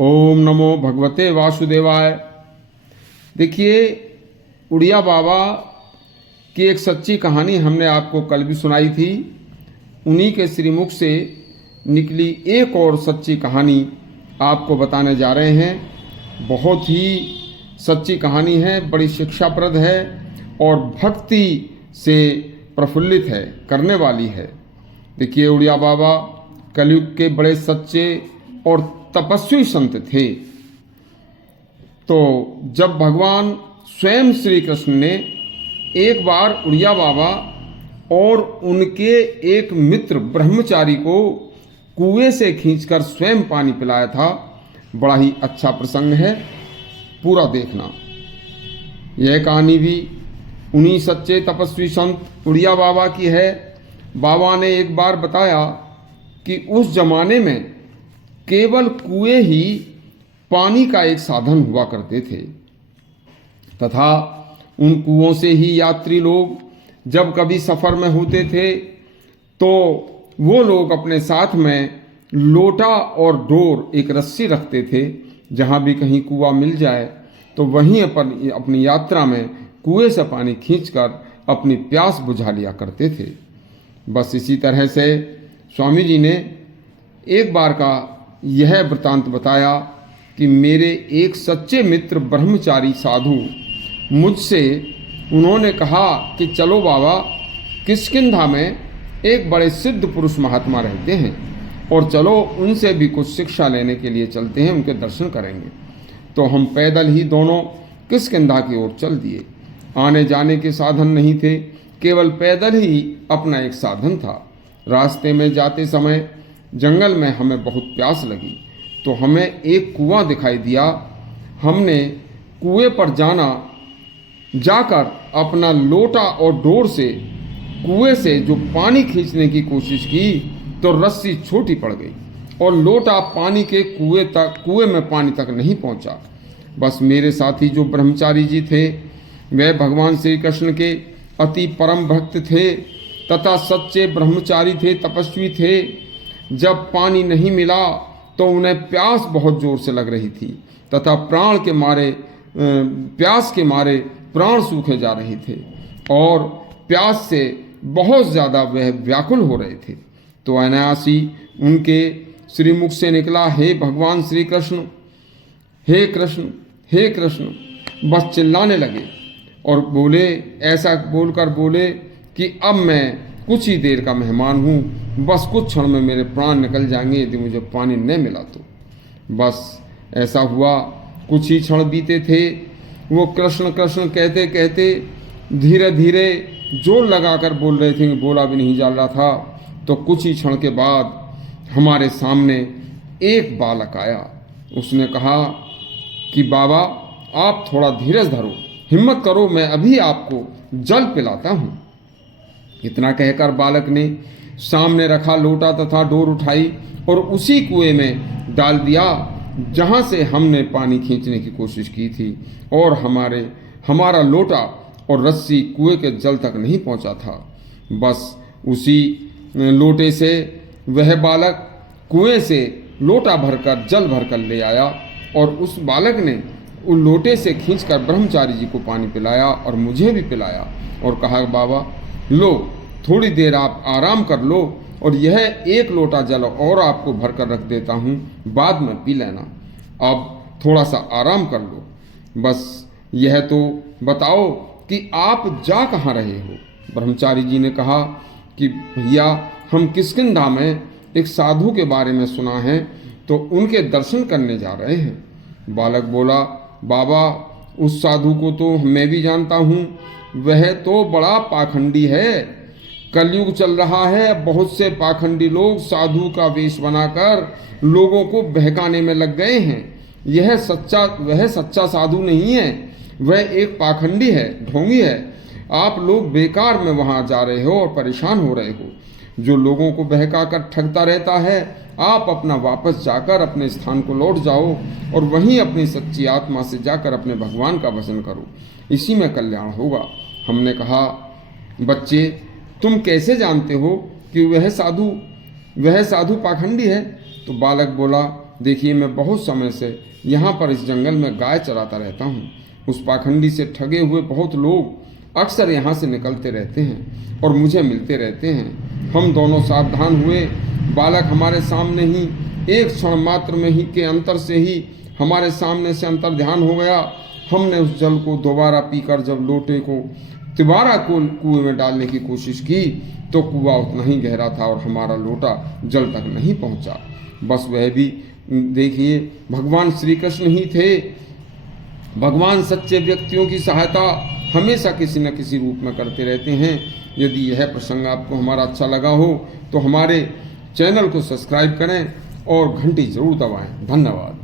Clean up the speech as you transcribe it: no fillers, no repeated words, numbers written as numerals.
ओम नमो भगवते वासुदेवाय। देखिए, उड़िया बाबा की एक सच्ची कहानी हमने आपको कल भी सुनाई थी। उन्हीं के श्रीमुख से निकली एक और सच्ची कहानी आपको बताने जा रहे हैं। बहुत ही सच्ची कहानी है, बड़ी शिक्षाप्रद है और भक्ति से प्रफुल्लित है, करने वाली है। देखिए, उड़िया बाबा कलयुग के बड़े सच्चे और तपस्वी संत थे। तो जब भगवान स्वयं श्री कृष्ण ने एक बार उड़िया बाबा और उनके एक मित्र ब्रह्मचारी को कुएं से खींचकर स्वयं पानी पिलाया था, बड़ा ही अच्छा प्रसंग है, पूरा देखना। यह कहानी भी उन्हीं सच्चे तपस्वी संत उड़िया बाबा की है। बाबा ने एक बार बताया कि उस जमाने में केवल कुएं ही पानी का एक साधन हुआ करते थे तथा उन कुओं से ही यात्री लोग जब कभी सफर में होते थे तो वो लोग अपने साथ में लोटा और डोर, एक रस्सी रखते थे। जहाँ भी कहीं कुआं मिल जाए तो वहीं अपनी यात्रा में कुएं से पानी खींचकर अपनी प्यास बुझा लिया करते थे। बस इसी तरह से स्वामी जी ने एक बार का यह वृतांत बताया कि मेरे एक सच्चे मित्र ब्रह्मचारी साधु मुझसे उन्होंने कहा कि चलो बाबा, किष्किंधा में एक बड़े सिद्ध पुरुष महात्मा रहते हैं और चलो उनसे भी कुछ शिक्षा लेने के लिए चलते हैं, उनके दर्शन करेंगे। तो हम पैदल ही दोनों किष्किंधा की ओर चल दिए। आने जाने के साधन नहीं थे, केवल पैदल ही अपना एक साधन था। रास्ते में जाते समय जंगल में हमें बहुत प्यास लगी तो हमें एक कुआं दिखाई दिया। हमने कुएं पर जाकर अपना लोटा और डोर से कुएं से जो पानी खींचने की कोशिश की तो रस्सी छोटी पड़ गई और लोटा पानी के कुएं में पानी तक नहीं पहुंचा। बस मेरे साथी जो ब्रह्मचारी जी थे वे भगवान श्री कृष्ण के अति परम भक्त थे तथा सच्चे ब्रह्मचारी थे, तपस्वी थे। जब पानी नहीं मिला तो उन्हें प्यास बहुत जोर से लग रही थी तथा प्यास के मारे प्राण सूखे जा रहे थे और प्यास से बहुत ज़्यादा वह व्याकुल हो रहे थे। तो अनायासी उनके श्रीमुख से निकला, हे भगवान श्री कृष्ण, हे कृष्ण, हे कृष्ण, बस चिल्लाने लगे और बोले, ऐसा बोलकर बोले कि अब मैं कुछ ही देर का मेहमान हूँ, बस कुछ क्षण में मेरे प्राण निकल जाएंगे यदि मुझे पानी नहीं मिला तो। बस ऐसा हुआ, कुछ ही क्षण बीते थे। वो कृष्ण कृष्ण कहते कहते धीरे धीरे जोर लगाकर बोल रहे थे, बोला भी नहीं जा रहा था। तो कुछ ही क्षण के बाद हमारे सामने एक बालक आया। उसने कहा कि बाबा, आप थोड़ा धीरज धरो, हिम्मत करो, मैं अभी आपको जल पिलाता हूँ। इतना कहकर बालक ने सामने रखा लोटा तथा डोर उठाई और उसी कुएं में डाल दिया जहां से हमने पानी खींचने की कोशिश की थी और हमारा लोटा और रस्सी कुएं के जल तक नहीं पहुंचा था। बस उसी लोटे से वह बालक कुएं से लोटा भरकर जल भरकर ले आया और उस बालक ने उस लोटे से खींचकर ब्रह्मचारी जी को पानी पिलाया और मुझे भी पिलाया और कहा, बाबा लो, थोड़ी देर आप आराम कर लो और यह एक लोटा जल और आपको भर कर रख देता हूँ, बाद में पी लेना, अब थोड़ा सा आराम कर लो। बस यह तो बताओ कि आप जा कहाँ रहे हो। ब्रह्मचारी जी ने कहा कि भैया, हम किष्किंधा में एक साधु के बारे में सुना है तो उनके दर्शन करने जा रहे हैं। बालक बोला, बाबा, उस साधु को तो मैं भी जानता हूँ, वह तो बड़ा पाखंडी है। कलयुग चल रहा है, बहुत से पाखंडी लोग साधु का वेश बनाकर लोगों को बहकाने में लग गए हैं। वह सच्चा साधु नहीं है, वह एक पाखंडी है, ढोंगी है। आप लोग बेकार में वहां जा रहे हो और परेशान हो रहे हो। जो लोगों को बहकाकर ठगता रहता है, आप अपना वापस जाकर अपने स्थान को लौट जाओ और वहीं अपनी सच्ची आत्मा से जाकर अपने भगवान का भजन करो, इसी में कल्याण होगा। हमने कहा, बच्चे, तुम कैसे जानते हो कि वह साधु पाखंडी है? तो बालक बोला, देखिए, मैं बहुत समय से यहाँ पर इस जंगल में गाय चराता रहता हूँ। उस पाखंडी से ठगे हुए बहुत लोग अक्सर यहाँ से निकलते रहते हैं और मुझे मिलते रहते हैं। हम दोनों सावधान हुए। बालक हमारे सामने ही, एक क्षण मात्र में ही के अंतर से ही हमारे सामने से अंतर ध्यान हो गया। हमने उस जल को दोबारा पीकर जब लोटे को दोबारा कुएं में डालने की कोशिश की तो कुआं उतना ही गहरा था और हमारा लोटा जल तक नहीं पहुंचा। बस वह भी देखिए, भगवान श्री कृष्ण ही थे। भगवान सच्चे व्यक्तियों की सहायता हमेशा किसी न किसी रूप में करते रहते हैं। यदि यह प्रसंग आपको हमारा अच्छा लगा हो तो हमारे चैनल को सब्सक्राइब करें और घंटी जरूर दबाएं। धन्यवाद।